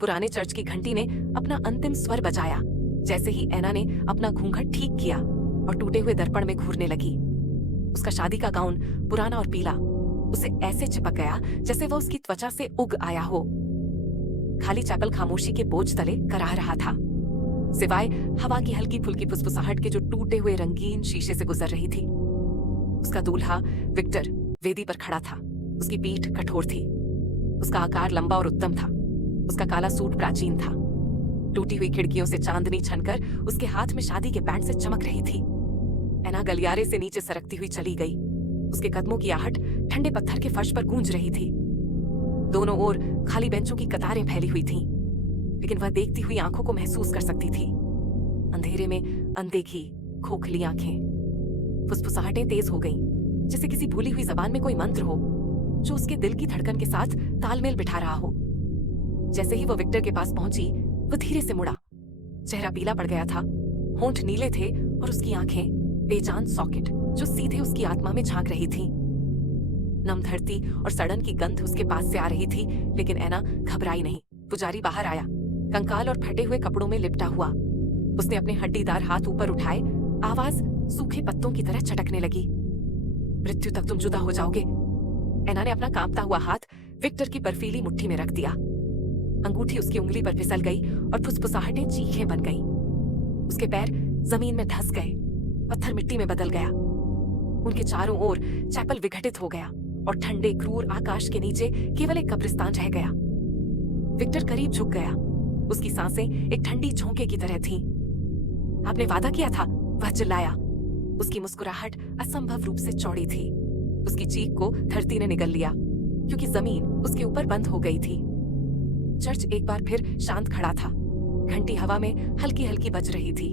पुराने चर्च की घंटी ने अपना अंतिम स्वर बजाया। जैसे ही एना ने अपना घूंघट ठीक किया और टूटे हुए दर्पण में घूरने लगी। उसका शादी का गाउन पुराना और पीला उसे ऐसे चिपक गया जैसे वह उसकी त्वचा से उग आया हो। खाली चैपल खामोशी के बोझ तले कराह रहा था, सिवाय हवा की हल्की फुल्की फुसफुसाहट के जो टूटे हुए रंगीन शीशे से गुजर रही थी। उसका दूल्हा विक्टर वेदी पर खड़ा था। उसकी पीठ कठोर थी, उसका आकार लंबा और उत्तम था, उसका काला सूट प्राचीन था। टूटी हुई खिड़कियों से चांदनी छनकर उसके हाथ में शादी के बैंड से चमक रही थी। एना गलियारे से नीचे सरकती हुई चली गई। उसके कदमों की आहट ठंडे पत्थर के फर्श पर गूंज रही थी। दोनों ओर खाली बेंचों की कतारें फैली हुई थीं, लेकिन वह देखती हुई आंखों को महसूस कर सकती थी। अंधेरे में अनदेखी खोखली आंखें। फुसफुसाहटें तेज हो गईं, जैसे किसी भूली हुई जबान में कोई मंत्र हो जो उसके दिल की धड़कन के साथ तालमेल बिठा रहा हो। जैसे ही वो विक्टर के पास पहुंची, वो धीरे से मुड़ा। चेहरा पीला पड़ गया था, होंठ नीले थे और उसकी आंखें बेजान सॉकेट जो सीधे उसकी आत्मा में झांक रही थी। नम धरती और सड़न की गंध उसके पास से आ रही थी, लेकिन एना घबराई नहीं। पुजारी बाहर आया, कंकाल और फटे हुए कपड़ों में लिपटा हुआ। उसने अपने हड्डीदार हाथ ऊपर उठाए, आवाज सूखे पत्तों की तरह छटकने लगी। मृत्यु तक तुम जुदा हो जाओगे। एना ने अपना कांपता हुआ हाथ विक्टर की बर्फीली मुट्ठी में रख दिया। अंगूठी उसकी उंगली पर फिसल गई और फुसफुसाहटें चीखें बन गईं। उसके पैर जमीन में धंस गए, पत्थर मिट्टी में बदल गया। उनके चारों ओर चैपल विघटित हो गया और ठंडे क्रूर आकाश के नीचे केवल एक कब्रिस्तान रह गया। विक्टर करीब झुक गया। उसकी सांसें एक ठंडी झोंके की तरह थीं। आपने वादा किया था, वह चिल्लाया। उसकी मुस्कुराहट असंभव रूप से चौड़ी थी। उसकी चीख को धरती ने निगल लिया, क्योंकि जमीन उसके ऊपर बंद हो गई थी। चर्च एक बार फिर शांत खड़ा था। घंटी हवा में हल्की हल्की बज रही थी।